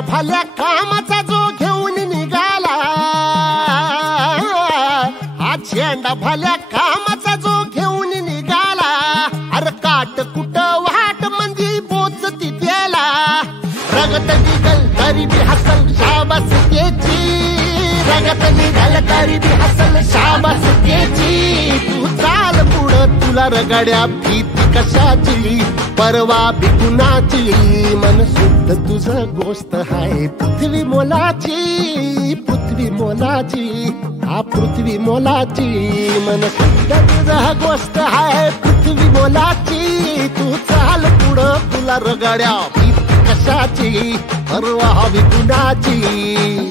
चेंडा भल्या कामाचा जो घेऊन निघाला, हा चेंडा भल्या कामाचा जो घेऊन निघाला, अरे काट कुट वाट म्हणजे पोचती त्याला, रगत निघल तरी बी हसल शाबास त्याची, रगत निघल तरी बी हसल शाबास त्याची, तू चाल पुढं तुला रगड्या भीती कशाची, परवा बी कुणाची, मन शुद्ध तुझं गोष्ट हाय पृथ्वी मोलाची, पृथ्वी मोलाची, हा पृथ्वी मोलाची, मन शुद्ध तुझं गोष्ट हाय पृथ्वी मोलाची, तू चाल पुढं तुला रगड्या भीती कशाची, परवा बी कुणाची.